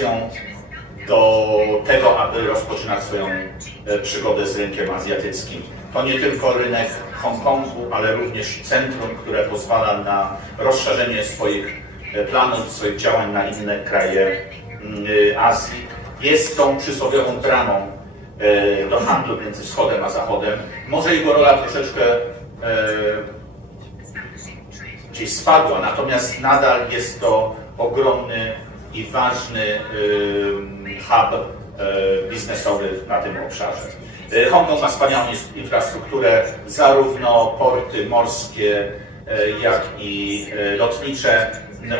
lokalizacją do tego, aby rozpoczynać swoją e, przygodę z rynkiem azjatyckim. To nie tylko rynek Hongkongu, ale również centrum, które pozwala na rozszerzenie swoich e, planów, swoich działań na inne kraje mm, e, Azji. Jest tą przysłowiową bramą do handlu między wschodem a zachodem. Może jego rola troszeczkę gdzieś spadła, natomiast nadal jest to ogromny i ważny hub y, biznesowy na tym obszarze. Y, Hongkong ma wspaniałą infrastrukturę, zarówno porty morskie, y, jak i lotnicze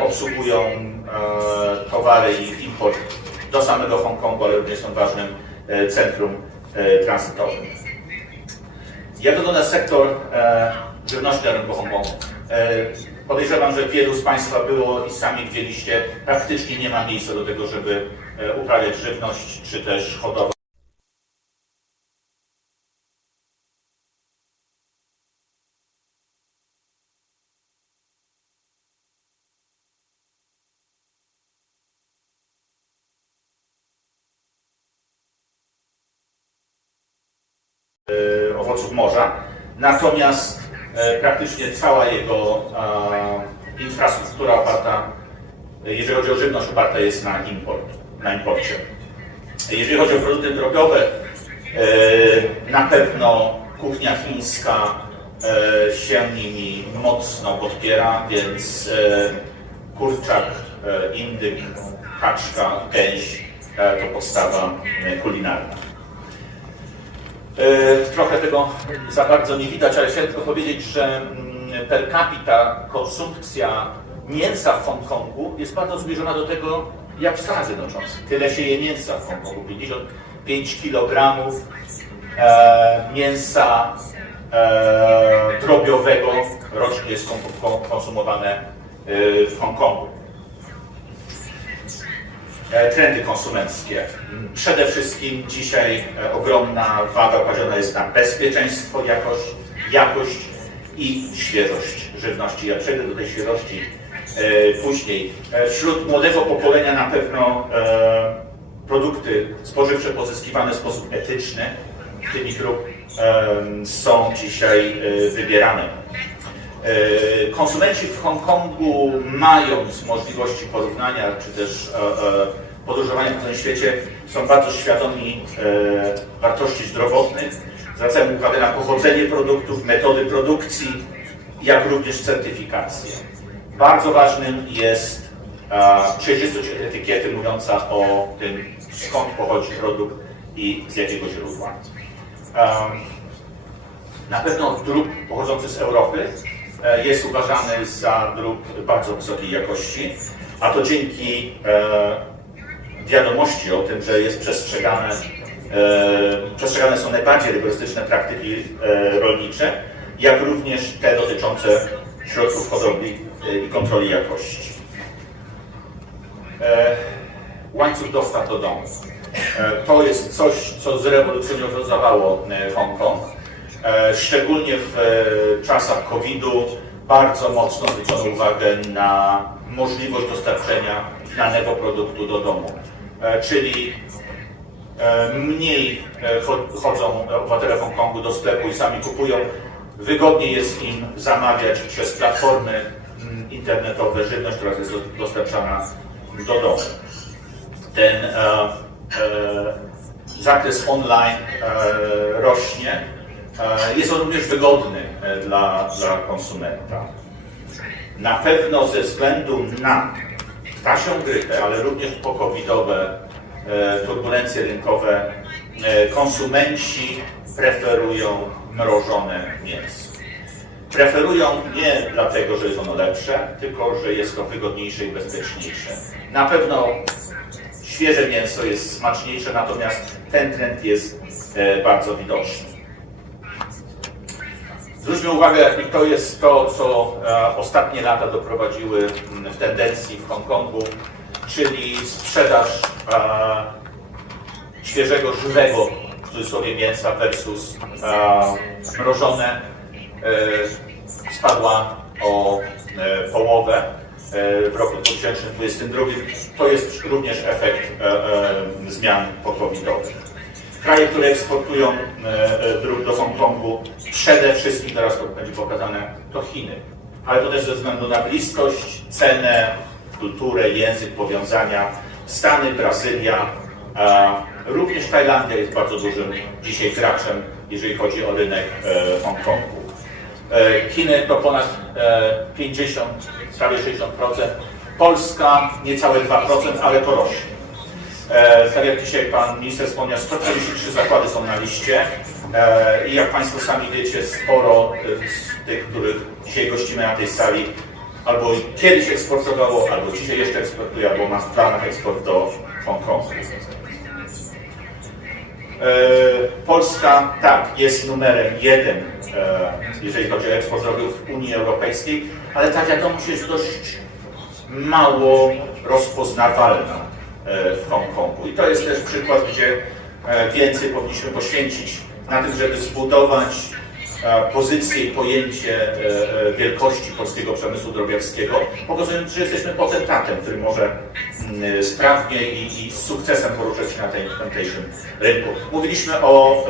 obsługują towary i ich import do samego Hongkongu, ale również są ważnym centrum tranzytowym. Jak wygląda sektor e, żywności na rynku Hongkongu? Podejrzewam, że wielu z Państwa było i sami widzieliście, praktycznie nie ma miejsca do tego, żeby e, uprawiać żywność czy też hodować. e, owoców morza. Natomiast praktycznie cała jego e, infrastruktura oparta, e, jeżeli chodzi o żywność, oparta jest na import, na imporcie. Jeżeli chodzi o produkty drobiowe, e, na pewno kuchnia chińska e, się nimi mocno podpiera, więc e, kurczak, e, indyk, kaczka, gęś e, to podstawa e, kulinarna. E, Trochę tego za bardzo nie widać, ale chciałem tylko powiedzieć, że mm, per capita konsumpcja mięsa w Hongkongu jest bardzo zbliżona do tego, jak w Stanach Zjednoczonych. Tyle się je mięsa w Hongkongu. 55 kg e, mięsa e, drobiowego rocznie jest kon- kon- konsumowane e, w Hongkongu. E, trendy konsumenckie. Przede wszystkim dzisiaj e, ogromna waga kładziona jest na bezpieczeństwo, jakość, jakość i świeżość żywności. Ja przejdę do tej świeżości e, później. Wśród młodego pokolenia na pewno produkty spożywcze pozyskiwane w sposób etyczny, tymi grup e, są dzisiaj wybierane. Konsumenci w Hongkongu, mając możliwości porównania czy też podróżowania po całym świecie, są bardzo świadomi e, wartości zdrowotnych. Zwracają uwagę na pochodzenie produktów, metody produkcji, jak również certyfikację. Bardzo ważnym jest e, przejrzystość etykiety mówiąca o tym, skąd pochodzi produkt i z jakiego źródła. Em, na pewno drób pochodzący z Europy e, jest uważany za drób bardzo wysokiej jakości, a to dzięki e, wiadomości o tym, że jest przestrzegane, e, przestrzegane są najbardziej rygorystyczne praktyki e, rolnicze, jak również te dotyczące środków hodowli e, i kontroli jakości. Łańcuch dostaw do domu. To jest coś, co zrewolucjonizowało Hongkong. Szczególnie w czasach COVID-u bardzo mocno zwrócono uwagę na możliwość dostarczenia finalnego produktu do domu. E, Czyli e, mniej e, cho- chodzą obywatele Hongkongu do sklepu i sami kupują. Wygodniej jest im zamawiać przez platformy mm, internetowe żywność, która jest do- dostarczana do domu. Ten e, e, zakres online e, rośnie. E, jest on również wygodny dla, dla konsumenta. Na pewno ze względu na ptasią grypę, ale również pokowidowe e, turbulencje rynkowe, e, konsumenci preferują mrożone mięso. Preferują nie dlatego, że jest ono lepsze, tylko że jest to wygodniejsze i bezpieczniejsze. Na pewno świeże mięso jest smaczniejsze, natomiast ten trend jest e, bardzo widoczny. Zwróćmy uwagę, i to jest to, co e, ostatnie lata doprowadziły mm, w tendencji w Hongkongu, czyli sprzedaż e, świeżego, żywego w cudzysłowie mięsa versus e, mrożone spadła o połowę. w roku 2022. To jest również efekt zmian pokowidowych. Kraje, które eksportują e, e, drób do Hongkongu, przede wszystkim, teraz to będzie pokazane, to Chiny. Ale to też ze względu na bliskość, cenę, kulturę, język, powiązania. Stany, Brazylia, również Tajlandia jest bardzo dużym dzisiaj graczem, jeżeli chodzi o rynek e, Hongkongu. Chiny to ponad e, 50, prawie 60%. Polska niecałe 2%, ale to rośnie. E, tak jak dzisiaj Pan Minister wspomniał, 143 zakłady są na liście e, i jak Państwo sami wiecie, sporo e, z tych, których dzisiaj gościmy na tej sali, albo kiedyś eksportowało, albo dzisiaj jeszcze eksportuje, albo ma w planach eksport do Hongkongu. Polska, tak, jest numerem jeden, jeżeli chodzi o eksport drogów w Unii Europejskiej, ale ta wiadomość jest dość mało rozpoznawalna w Hongkongu. I to jest też przykład, gdzie e, więcej powinniśmy poświęcić na tym, żeby zbudować e, pozycję i pojęcie e, e, wielkości polskiego przemysłu drobiarskiego, pokazując, że jesteśmy potentatem, który może mm, sprawnie i, i z sukcesem poruszać się na tej tamtejszym rynku. Mówiliśmy o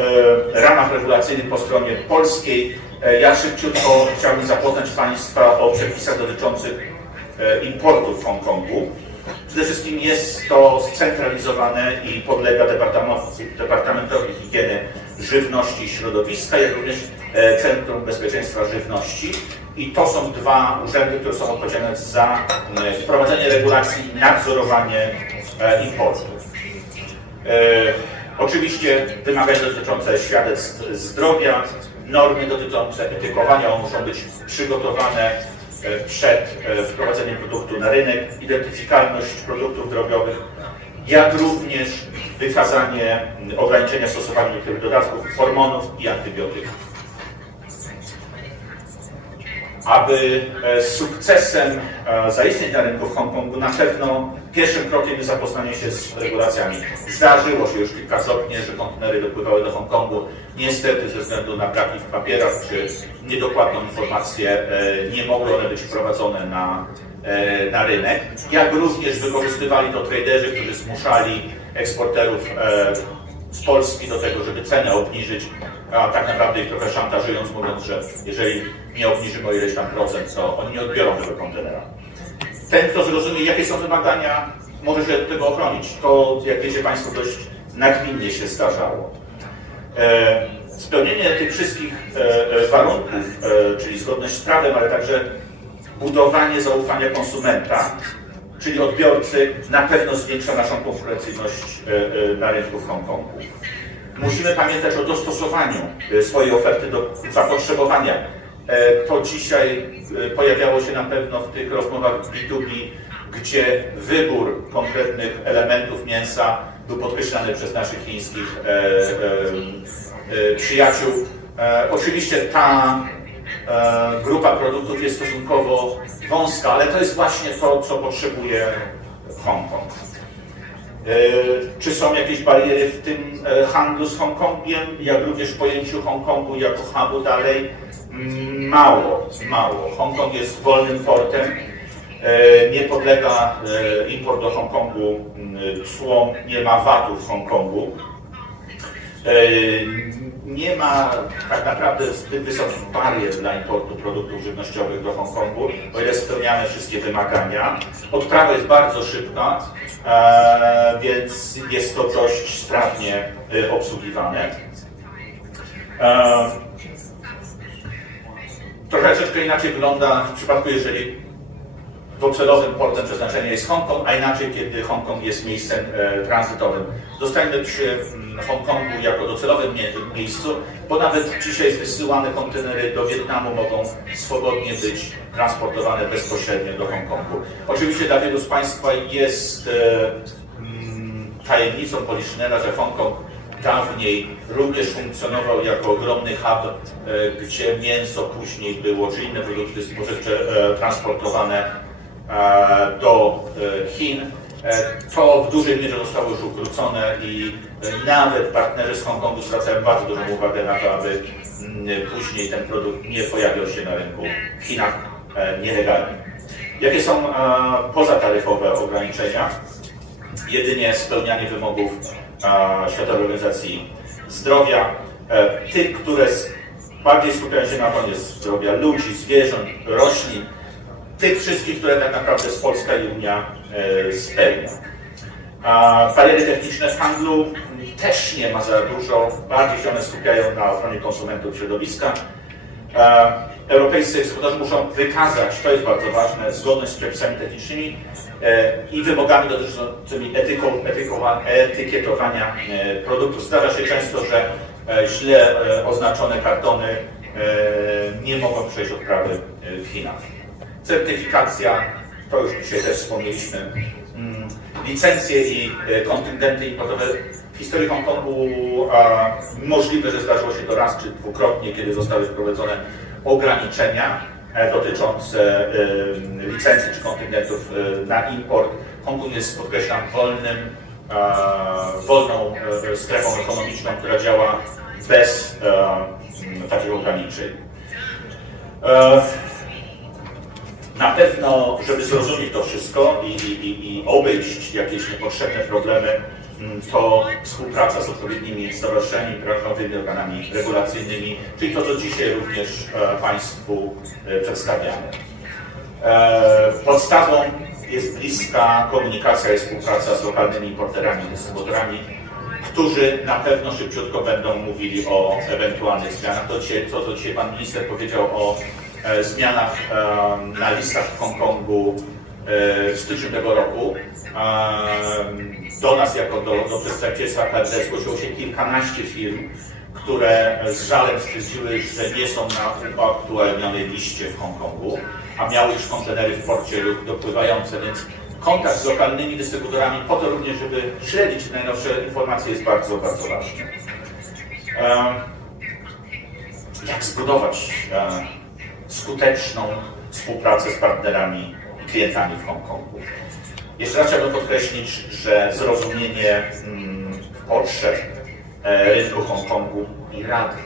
e, ramach regulacyjnych po stronie polskiej. E, Ja szybciutko chciałbym zapoznać Państwa o przepisach dotyczących e, importu w Hongkongu. Przede wszystkim jest to scentralizowane i podlega Departamentowi, Higieny Żywności i Środowiska, jak również e, Centrum Bezpieczeństwa Żywności. I to są dwa urzędy, które są odpowiedzialne za e, wprowadzenie regulacji i nadzorowanie e, importu. Oczywiście wymagania dotyczące świadectw zdrowia, normy dotyczące etykowania muszą być przygotowane przed e, wprowadzeniem produktu na rynek, identyfikalność produktów drogiowych, jak również wykazanie ograniczenia stosowania niektórych dodatków, hormonów i antybiotyków. Aby e, z sukcesem e, zaistnieć na rynku w Hongkongu, na pewno pierwszym krokiem jest zapoznanie się z regulacjami. Zdarzyło się już kilkakrotnie, że kontenery dopływały do Hongkongu. Niestety ze względu na braki w papierach czy niedokładną informację e, nie mogły one być wprowadzone na, e, na rynek. Jak również wykorzystywali to traderzy, którzy zmuszali eksporterów e, z Polski do tego, żeby cenę obniżyć, a tak naprawdę ich trochę szantażując, mówiąc, że jeżeli nie obniżymy o ileś tam procent, to oni nie odbiorą tego kontenera. Ten, kto zrozumie, jakie są wymagania, może się od tego ochronić. To, jak wiecie Państwo, dość nagminnie się zdarzało. Spełnienie tych wszystkich e, e, warunków, e, czyli zgodność z prawem, ale także budowanie zaufania konsumenta, czyli odbiorcy, na pewno zwiększa naszą konkurencyjność na rynku w Hongkongu. Musimy pamiętać o dostosowaniu swojej oferty do zapotrzebowania. To dzisiaj pojawiało się na pewno w tych rozmowach B2B, gdzie wybór konkretnych elementów mięsa był podkreślany przez naszych chińskich e, e, e, przyjaciół. Oczywiście ta grupa produktów jest stosunkowo wąska, ale to jest właśnie to, co potrzebuje Hongkong. Czy są jakieś bariery w tym handlu z Hongkongiem, jak również w pojęciu Hongkongu jako hubu dalej? Mm, Mało, mało. Hongkong jest wolnym portem. E, Nie podlega e, import do Hongkongu mm, cłom, nie ma VAT-u w Hongkongu. E, Nie ma tak naprawdę zbyt wysokich barier dla importu produktów żywnościowych do Hongkongu, o ile spełniane wszystkie wymagania. Odprawa jest bardzo szybka, więc jest to dość sprawnie obsługiwane. E, Troszeczkę inaczej wygląda w przypadku, jeżeli docelowym portem przeznaczenia jest Hongkong, a inaczej, kiedy Hongkong jest miejscem e, tranzytowym. Zostańmy przy Hongkongu jako docelowym mie miejscu, bo nawet dzisiaj wysyłane kontenery do Wietnamu mogą swobodnie być transportowane bezpośrednio do Hongkongu. Oczywiście dla wielu z Państwa jest e, mm, tajemnicą Poliszynela, że Hongkong dawniej również funkcjonował jako ogromny hub, e, gdzie mięso później było, czy inne produkty spożywcze e, transportowane do e, Chin. E, To w dużej mierze zostało już ukrócone i e, nawet partnerzy z Hongkongu zwracają bardzo dużą uwagę na to, aby mm, później ten produkt nie pojawiał się na rynku w Chinach e, nielegalnie. Jakie są e, pozataryfowe ograniczenia? Jedynie spełnianie wymogów e, Światowej Organizacji Zdrowia, e, tych, które bardziej skupiają się na ochronie zdrowia ludzi, zwierząt, roślin, tych wszystkich, które tak naprawdę z Polska i Unia e, spełnia. A bariery techniczne w handlu też nie ma za dużo, bardziej się one skupiają na ochronie konsumentów środowiska. E, Europejscy eksporterzy muszą wykazać, to jest bardzo ważne, zgodność z przepisami technicznymi e, i wymogami dotyczącymi etyko, etykowa- etykietowania produktów. Zdarza się często, że źle oznaczone kartony nie mogą przejść odprawy w Chinach. Certyfikacja, to już dzisiaj też wspomnieliśmy, Mm, licencje i e, kontyngenty importowe. W historii Hongkongu a, możliwe, że zdarzyło się to raz czy dwukrotnie, kiedy zostały wprowadzone ograniczenia e, dotyczące e, licencji czy kontyngentów e, na import. Hongkong jest, podkreślam, wolnym, wolną e, strefą ekonomiczną, która działa bez m, takich ograniczeń. E, na pewno, żeby zrozumieć to wszystko i, i, i, obejść jakieś niepotrzebne problemy, mm, to współpraca z odpowiednimi stowarzyszeniami, branżowymi organami regulacyjnymi, czyli to, co dzisiaj również e, Państwu e, przedstawiamy. E, Podstawą jest bliska komunikacja i współpraca z lokalnymi importerami i dystrybutorami, którzy na pewno szybciutko będą mówili o ewentualnych zmianach. To, to co dzisiaj Pan Minister powiedział o zmianach e, na listach w Hongkongu e, w styczniu tego roku. E, do nas, jako do, do przedstawicielstwa HRD, zgłosiło się kilkanaście firm, które z żalem stwierdziły, że nie są na uaktualnionej liście w Hongkongu, a miały już kontenery w porcie lub dopływające, więc kontakt z lokalnymi dystrybutorami po to również, żeby śledzić najnowsze informacje jest bardzo, bardzo ważny. Jak zbudować e, skuteczną współpracę z partnerami i klientami w Hongkongu? Jeszcze raz chciałbym podkreślić, że zrozumienie mm, potrzeb e, rynku Hongkongu i rad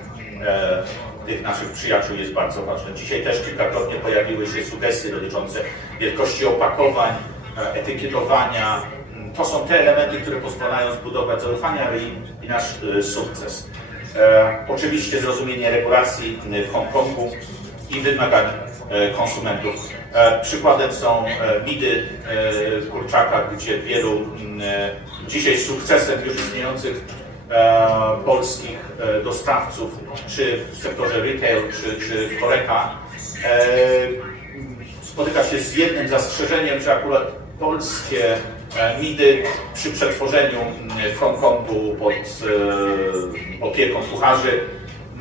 e, tych naszych przyjaciół jest bardzo ważne. Dzisiaj też kilkakrotnie pojawiły się sugestie dotyczące wielkości opakowań, e, etykietowania. To są te elementy, które pozwalają zbudować zaufanie, ale i, nasz sukces. Oczywiście zrozumienie regulacji w Hongkongu i wymagań e, konsumentów. E, Przykładem są e, midy kurczaka, gdzie wielu mm, dzisiaj sukcesem już istniejących polskich dostawców, czy w sektorze retail, czy, czy w Horeca, spotyka się z jednym zastrzeżeniem, że akurat polskie midy przy przetworzeniu mm, w Hongkongu pod opieką kucharzy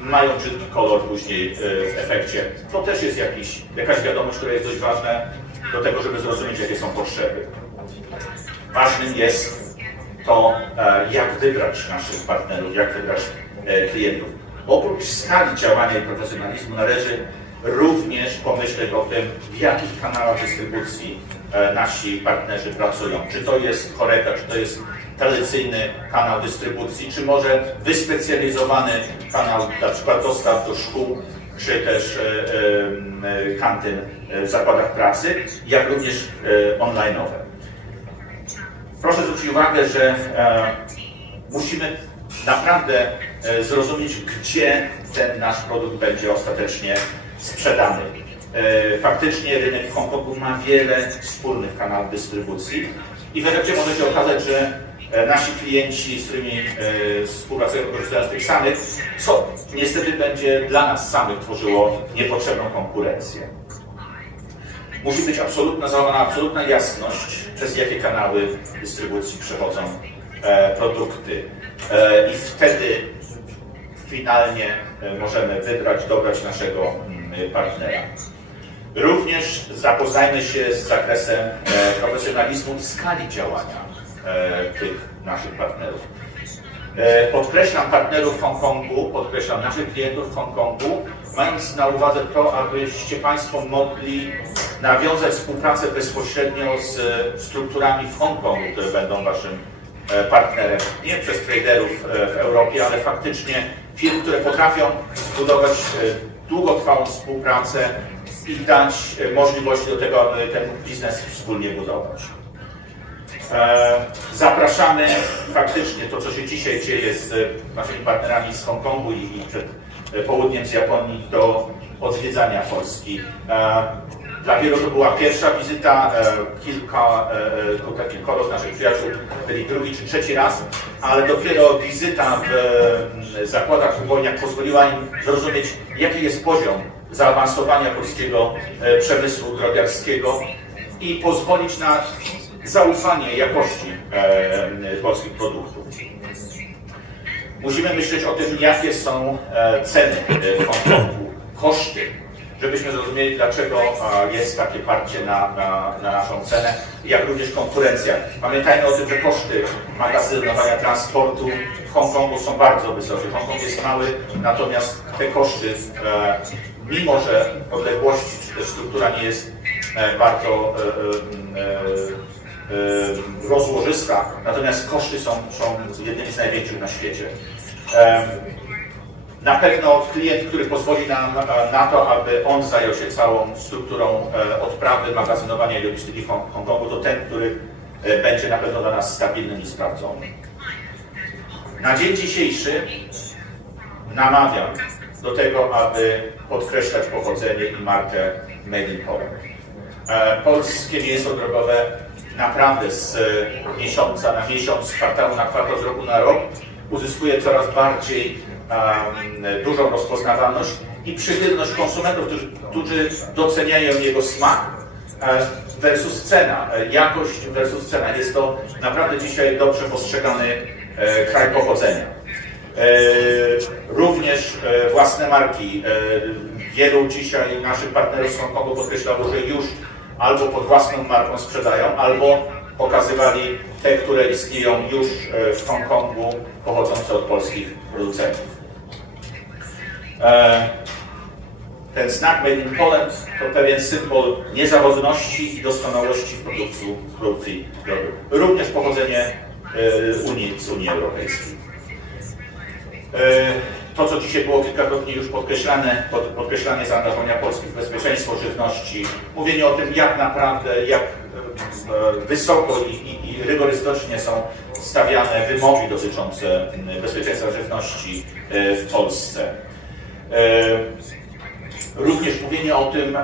mają brzydki kolor później e, w efekcie. To też jest jakiś, jakaś wiadomość, która jest dość ważna do tego, żeby zrozumieć, jakie są potrzeby. Ważnym jest to, e, jak wybrać naszych partnerów, jak wybrać e, klientów. Oprócz skali działania i profesjonalizmu należy również pomyśleć o tym, w jakich kanałach dystrybucji e, nasi partnerzy pracują. Czy to jest Horeca, czy to jest tradycyjny kanał dystrybucji, czy może wyspecjalizowany kanał na przykład dostaw do szkół, czy też e, e, e, kantyn w zakładach pracy, jak również online'owe. Proszę zwrócić uwagę, że musimy naprawdę zrozumieć, gdzie ten nasz produkt będzie ostatecznie sprzedany. Faktycznie rynek Hongkongu ma wiele wspólnych kanałów dystrybucji i w efekcie może się okazać, że nasi klienci, z którymi e, współpracują, korzystają z tych samych, co niestety będzie dla nas samych tworzyło niepotrzebną konkurencję. Musi być absolutna, zachowana absolutna jasność, przez jakie kanały dystrybucji przechodzą e, produkty. E, I wtedy finalnie e, możemy wybrać, dobrać naszego mm, partnera. Również zapoznajmy się z zakresem e, profesjonalizmu i skali działania e, tych naszych partnerów. E, Podkreślam partnerów Hongkongu, podkreślam naszych klientów w Hongkongu, mając na uwadze to, abyście Państwo mogli nawiązać współpracę bezpośrednio z e, strukturami w Hongkongu, które będą Waszym e, partnerem, nie przez traderów e, w Europie, ale faktycznie firm, które potrafią zbudować e, długotrwałą współpracę i dać e, możliwość do tego, aby ten biznes wspólnie budować. E, Zapraszamy faktycznie to, co się dzisiaj dzieje z e, naszymi partnerami z Hongkongu i przed e, południem z Japonii do odwiedzania Polski. E, Dla wielu to była pierwsza wizyta, e, kilka, e, e, kilkoro z naszych przyjaciół byli drugi czy trzeci raz, ale dopiero wizyta w e, zakładach ubojniach pozwoliła im zrozumieć, jaki jest poziom zaawansowania polskiego e, przemysłu drobiarskiego i pozwolić na zaufanie jakości e, polskich produktów. Musimy myśleć o tym, jakie są e, ceny e, w Hongkongu, koszty, żebyśmy zrozumieli, dlaczego jest takie parcie na, na, na naszą cenę, jak również konkurencja. Pamiętajmy o tym, że koszty magazynowania transportu w Hongkongu są bardzo wysokie. Hongkong jest mały, natomiast te koszty, mimo że odległości czy też struktura nie jest bardzo e, rozłożysta, natomiast koszty są, są jednymi z największych na świecie. Na pewno klient, który pozwoli nam na to, aby on zajął się całą strukturą e, odprawy, magazynowania i logistyki Hongkongu, to ten, który e, będzie na pewno dla nas stabilny i sprawdzony. Na dzień dzisiejszy namawiam do tego, aby podkreślać pochodzenie i markę Made in Poland. E, Polskie mięso drogowe naprawdę z e, miesiąca na miesiąc, z kwartału na kwartał, z roku na rok uzyskuje coraz bardziej em, dużą rozpoznawalność i przychylność konsumentów, którzy, którzy doceniają jego smak e, versus cena, e, jakość versus cena. Jest to naprawdę dzisiaj dobrze postrzegany kraj pochodzenia. Również własne marki. Wielu dzisiaj naszych partnerów z Hongkongu podkreślało, że już albo pod własną marką sprzedają, albo pokazywali te, które istnieją już e, w Hongkongu, pochodzące od polskich producentów. E, Ten znak Made in Poland to pewien symbol niezawodności i doskonałości w produkcji, produkcji. Również pochodzenie e, Unii, z Unii Europejskiej. To, co dzisiaj było kilkakrotnie już podkreślane, pod, podkreślanie zaangażowania Polski w bezpieczeństwo żywności, mówienie o tym, jak naprawdę, jak e, e, wysoko i, i, i rygorystycznie są stawiane wymogi dotyczące m, bezpieczeństwa żywności e, w Polsce. Również mówienie o tym,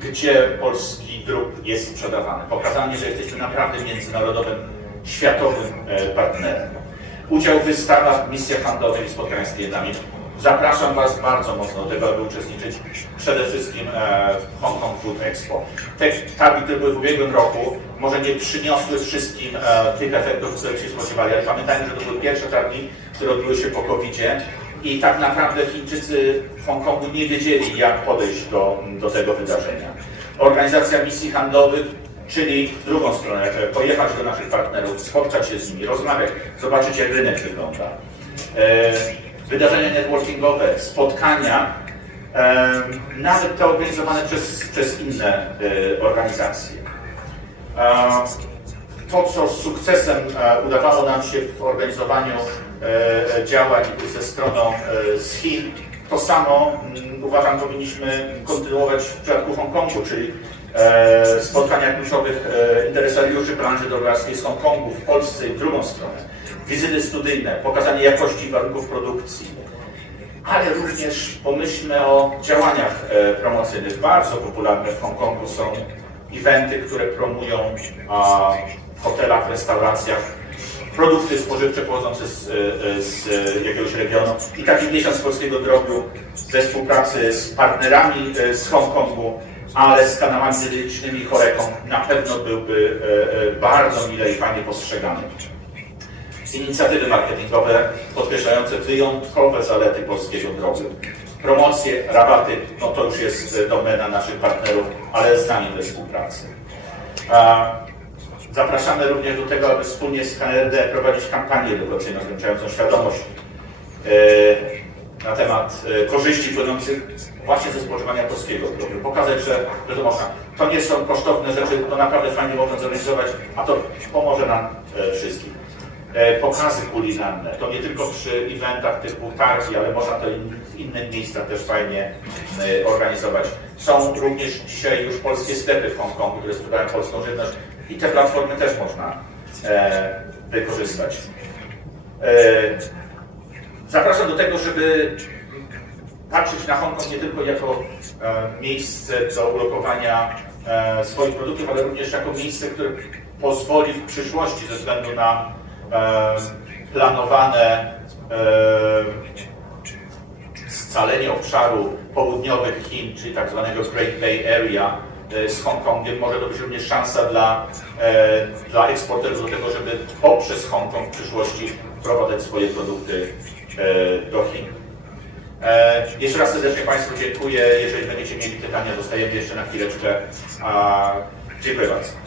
gdzie polski drób jest sprzedawany. Pokazanie, że jesteśmy naprawdę międzynarodowym, światowym partnerem. Udział w wystawach, misjach handlowych i spotkaniach z klientami. Zapraszam Was bardzo mocno do tego, aby uczestniczyć przede wszystkim e, w Hong Kong Food Expo. Te targi, które były w ubiegłym roku, może nie przyniosły wszystkim e, tych efektów, których się spodziewali, ale pamiętajmy, że to były pierwsze targi, które odbyły się po COVID-zie i tak naprawdę Chińczycy w Hongkongu nie wiedzieli, jak podejść do, do tego wydarzenia. Organizacja misji handlowych, czyli w drugą stronę, e, pojechać do naszych partnerów, spotkać się z nimi, rozmawiać, zobaczyć, jak rynek wygląda. E, Wydarzenia networkingowe, spotkania, e, nawet te organizowane przez, przez inne e, organizacje. To, co z sukcesem udawało nam się w organizowaniu działań ze stroną z Chin, to samo mm, uważam powinniśmy kontynuować w przypadku Hongkongu, czyli spotkania kluczowych e, interesariuszy branży drobiarskiej z Hongkongu w Polsce i w drugą stronę. Wizyty studyjne, pokazanie jakości i warunków produkcji, ale również pomyślmy o działaniach e, promocyjnych. Bardzo popularne w Hongkongu są eventy, które promują w hotelach, restauracjach produkty spożywcze pochodzące z, e, z jakiegoś regionu. I taki miesiąc polskiego drobiu we współpracy z partnerami e, z Hongkongu, ale z kanałami dedycznymi i choreką na pewno byłby e, e, bardzo mile i fajnie postrzegany inicjatywy marketingowe podkreślające wyjątkowe zalety polskiego drogu. Promocje, rabaty, no to już jest domena naszych partnerów, ale z nami we współpracy. Zapraszamy również do tego, aby wspólnie z KNRD prowadzić kampanię edukacyjną zwiększającą świadomość e, na temat e, korzyści płynących właśnie ze spożywania polskiego. Pokazać, że, że to można. To nie są kosztowne rzeczy, to naprawdę fajnie można zorganizować, a to pomoże nam e, wszystkim. e, pokazy kulinarne. To nie tylko przy eventach typu targi, ale można to w innych miejscach też fajnie organizować. Są również dzisiaj już polskie sklepy w Hongkongu, które sprzedają polską żywność i te platformy też można wykorzystać. Zapraszam do tego, żeby patrzeć na Hongkong nie tylko jako e, miejsce do ulokowania e, swoich produktów, ale również jako miejsce, które pozwoli w przyszłości ze względu na e, planowane scalenie obszaru południowych Chin, czyli tak zwanego Great Bay Area z Hongkongiem, może to być również szansa dla, dla eksporterów do tego, żeby poprzez Hongkong w przyszłości wprowadzać swoje produkty do Chin. E, Jeszcze raz serdecznie Państwu dziękuję. Jeżeli będziecie mieli pytania, dostajemy jeszcze na chwileczkę. Dziękuję bardzo.